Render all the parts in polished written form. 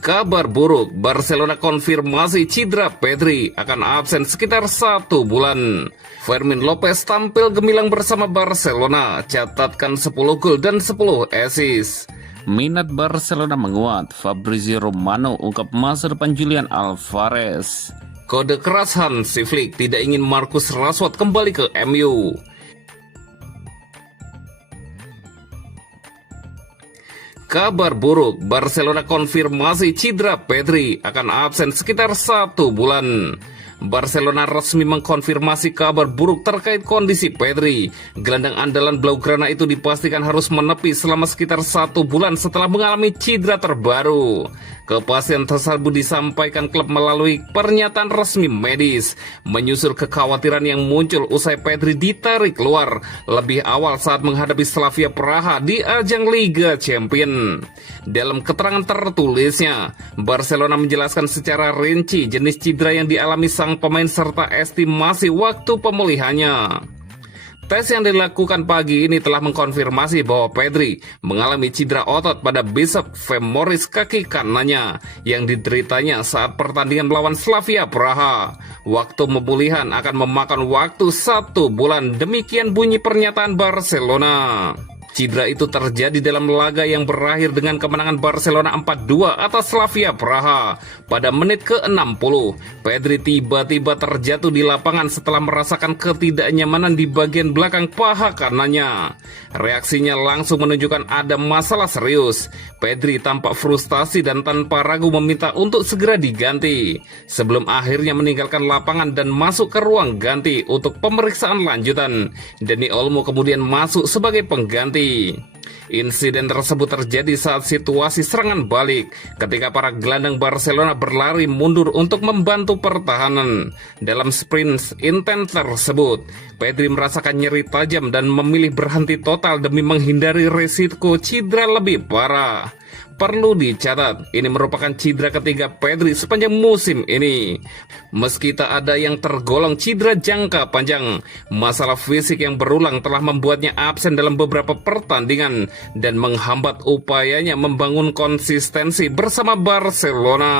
Kabar buruk, Barcelona konfirmasi cedera Pedri akan absen sekitar 1 bulan. Fermin Lopez tampil gemilang bersama Barcelona, catatkan 10 gol dan 10 assist. Minat Barcelona menguat, Fabrizio Romano ungkap masa depan Julian Alvarez. Kode keras Hansi Flick tidak ingin Marcus Rashford kembali ke MU. Kabar buruk, Barcelona konfirmasi cedera Pedri akan absen sekitar 1 bulan. Barcelona resmi mengkonfirmasi kabar buruk terkait kondisi Pedri. Gelandang andalan Blaugrana itu dipastikan harus menepi selama sekitar 1 bulan setelah mengalami cedera terbaru. Kepastian tersebut disampaikan klub melalui pernyataan resmi medis, menyusul kekhawatiran yang muncul usai Pedri ditarik keluar lebih awal saat menghadapi Slavia Praha di ajang Liga Champions. Dalam keterangan tertulisnya, Barcelona menjelaskan secara rinci jenis cedera yang dialami sang pemain serta estimasi waktu pemulihannya. Tes yang dilakukan pagi ini telah mengkonfirmasi bahwa Pedri mengalami cedera otot pada bicep femoris kaki kanannya yang dideritanya saat pertandingan melawan Slavia Praha. Waktu pemulihan akan memakan waktu 1 bulan, demikian bunyi pernyataan Barcelona. Cedera itu terjadi dalam laga yang berakhir dengan kemenangan Barcelona 4-2 atas Slavia Praha. Pada menit ke-60, Pedri tiba-tiba terjatuh di lapangan setelah merasakan ketidaknyamanan di bagian belakang paha kanannya. Reaksinya langsung menunjukkan ada masalah serius. Pedri tampak frustasi dan tanpa ragu meminta untuk segera diganti, sebelum akhirnya meninggalkan lapangan dan masuk ke ruang ganti untuk pemeriksaan lanjutan. Dani Olmo kemudian masuk sebagai pengganti. Insiden tersebut terjadi saat situasi serangan balik ketika para gelandang Barcelona berlari mundur untuk membantu pertahanan. Dalam sprint intens tersebut, Pedri merasakan nyeri tajam dan memilih berhenti total demi menghindari risiko cedera lebih parah. Perlu dicatat, ini merupakan cedera ketiga Pedri sepanjang musim ini. Meski tak ada yang tergolong cedera jangka panjang, masalah fisik yang berulang telah membuatnya absen dalam beberapa pertandingan dan menghambat upayanya membangun konsistensi bersama Barcelona.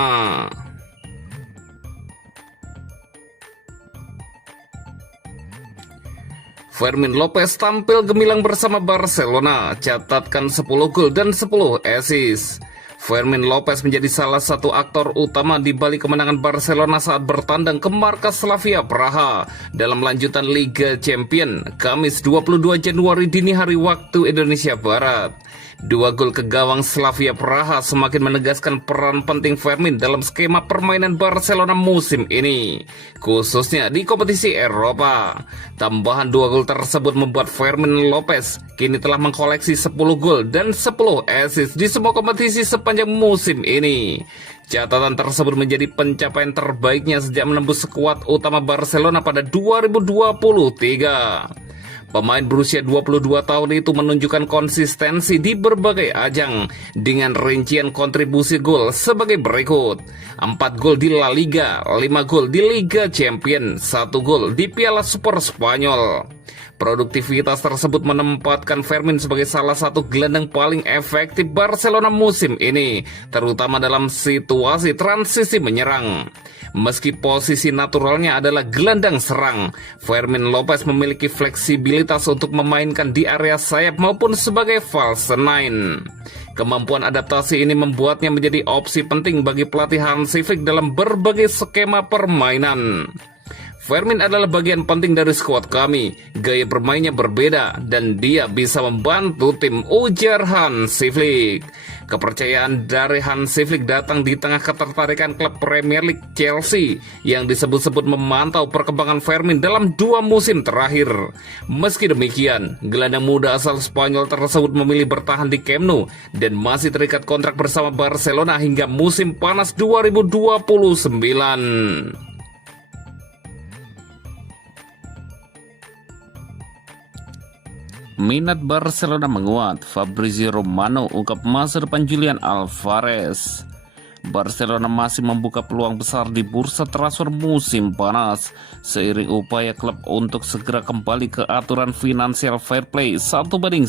Fermin Lopez tampil gemilang bersama Barcelona, catatkan 10 gol dan 10 assist. Fermin Lopez menjadi salah satu aktor utama di balik kemenangan Barcelona saat bertandang ke markas Slavia Praha dalam lanjutan Liga Champions Kamis 22 Januari dini hari waktu Indonesia Barat. 2 gol ke gawang Slavia Praha semakin menegaskan peran penting Fermin dalam skema permainan Barcelona musim ini, khususnya di kompetisi Eropa. Tambahan 2 gol tersebut membuat Fermin Lopez kini telah mengkoleksi 10 gol dan 10 assist di semua kompetisi sepanjang musim ini. Catatan tersebut menjadi pencapaian terbaiknya sejak menembus skuad utama Barcelona pada 2023. Pemain berusia 22 tahun itu menunjukkan konsistensi di berbagai ajang dengan rincian kontribusi gol sebagai berikut: 4 gol di La Liga, 5 gol di Liga Champions, 1 gol di Piala Super Spanyol. Produktivitas tersebut menempatkan Fermin sebagai salah satu gelandang paling efektif Barcelona musim ini, terutama dalam situasi transisi menyerang. Meski posisi naturalnya adalah gelandang serang, Fermin Lopez memiliki fleksibilitas untuk memainkan di area sayap maupun sebagai false nine. Kemampuan adaptasi ini membuatnya menjadi opsi penting bagi pelatih Hansi Flick dalam berbagai skema permainan. Fermin adalah bagian penting dari skuad kami, gaya bermainnya berbeda dan dia bisa membantu tim, ujar Hansi Flick. Kepercayaan dari Hansi Flick datang di tengah ketertarikan klub Premier League Chelsea yang disebut-sebut memantau perkembangan Fermin dalam 2 musim terakhir. Meski demikian, gelandang muda asal Spanyol tersebut memilih bertahan di Camp Nou dan masih terikat kontrak bersama Barcelona hingga musim panas 2029. Minat Barcelona menguat, Fabrizio Romano ungkap masa depan Julian Alvarez. Barcelona masih membuka peluang besar di bursa transfer musim panas seiring upaya klub untuk segera kembali ke aturan finansial fair play 1:1.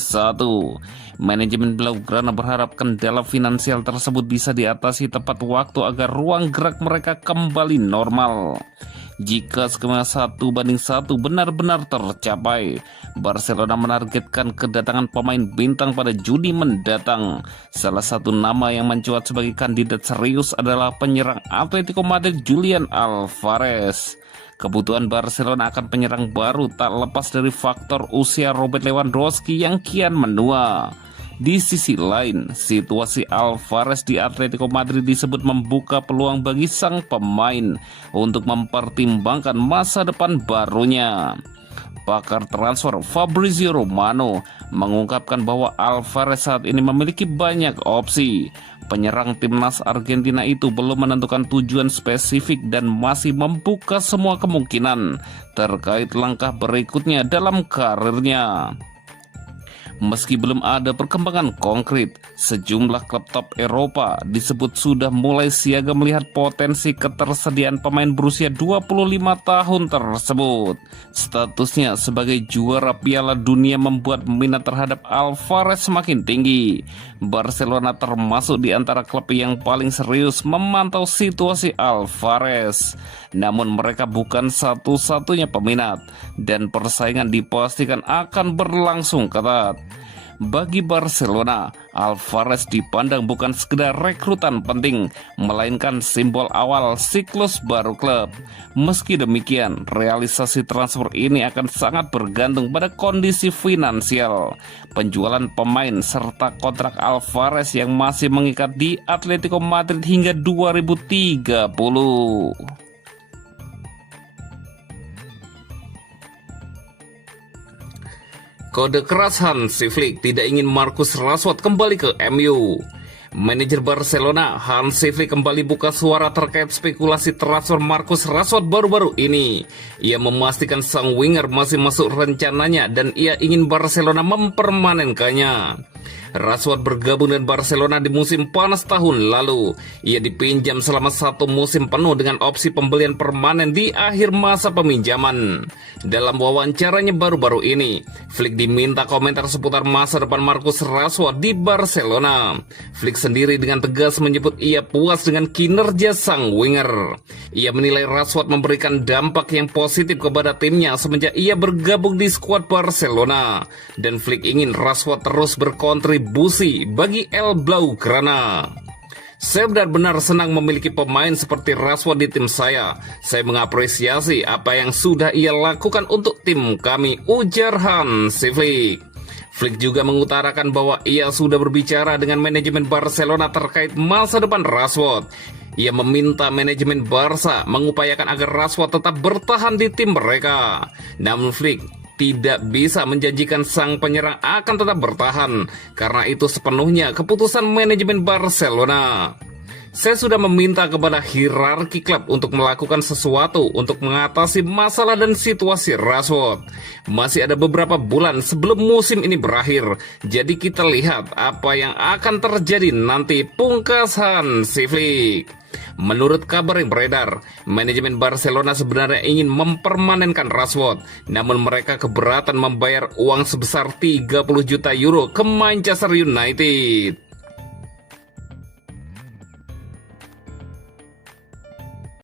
Manajemen Blaugrana berharap kendala finansial tersebut bisa diatasi tepat waktu agar ruang gerak mereka kembali normal. Jika skema 1:1 benar-benar tercapai, Barcelona menargetkan kedatangan pemain bintang pada Juni mendatang. Salah satu nama yang mencuat sebagai kandidat serius adalah penyerang Atletico Madrid Julian Alvarez. Kebutuhan Barcelona akan penyerang baru tak lepas dari faktor usia Robert Lewandowski yang kian menua. Di sisi lain, situasi Alvarez di Atletico Madrid disebut membuka peluang bagi sang pemain untuk mempertimbangkan masa depan barunya. Pakar transfer Fabrizio Romano mengungkapkan bahwa Alvarez saat ini memiliki banyak opsi. Penyerang timnas Argentina itu belum menentukan tujuan spesifik dan masih membuka semua kemungkinan terkait langkah berikutnya dalam karirnya. Meski belum ada perkembangan konkret, sejumlah klub top Eropa disebut sudah mulai siaga melihat potensi ketersediaan pemain berusia 25 tahun tersebut. Statusnya sebagai juara Piala Dunia membuat minat terhadap Alvarez semakin tinggi. Barcelona termasuk di antara klub yang paling serius memantau situasi Alvarez. Namun mereka bukan satu-satunya peminat dan persaingan dipastikan akan berlangsung ketat. Bagi Barcelona, Alvarez dipandang bukan sekedar rekrutan penting, melainkan simbol awal siklus baru klub. Meski demikian, realisasi transfer ini akan sangat bergantung pada kondisi finansial, penjualan pemain, serta kontrak Alvarez yang masih mengikat di Atletico Madrid hingga 2030. Kode keras Hansi Flick tidak ingin Marcus Rashford kembali ke MU. Manajer Barcelona Hansi Flick kembali buka suara terkait spekulasi transfer Marcus Rashford baru-baru ini. Ia memastikan sang winger masih masuk rencananya dan ia ingin Barcelona mempermanenkannya. Rashford bergabung dengan Barcelona di musim panas tahun lalu. Ia dipinjam selama 1 musim penuh dengan opsi pembelian permanen di akhir masa peminjaman. Dalam wawancaranya baru-baru ini, Flick diminta komentar seputar masa depan Marcus Rashford di Barcelona. Flick sendiri dengan tegas menyebut ia puas dengan kinerja sang winger. Ia menilai Rashford memberikan dampak yang positif kepada timnya semenjak ia bergabung di skuad Barcelona. Dan Flick ingin Rashford terus berkontribusi bagi El Blaugrana. Saya benar-benar senang memiliki pemain seperti Rashford di tim saya. Saya mengapresiasi apa yang sudah ia lakukan untuk tim kami, ujar Hansi Flick. Flick juga mengutarakan bahwa ia sudah berbicara dengan manajemen Barcelona terkait masa depan Rashford. Ia meminta manajemen Barca mengupayakan agar Rashford tetap bertahan di tim mereka. Namun Flick tidak bisa menjanjikan sang penyerang akan tetap bertahan, karena itu sepenuhnya keputusan manajemen Barcelona. Saya sudah meminta kepada hierarki klub untuk melakukan sesuatu untuk mengatasi masalah dan situasi Rashford. Masih ada beberapa bulan sebelum musim ini berakhir, jadi kita lihat apa yang akan terjadi nanti, pungkas Hansi Flick. Menurut kabar yang beredar, manajemen Barcelona sebenarnya ingin mempermanenkan Rashford, namun mereka keberatan membayar uang sebesar 30 juta euro ke Manchester United.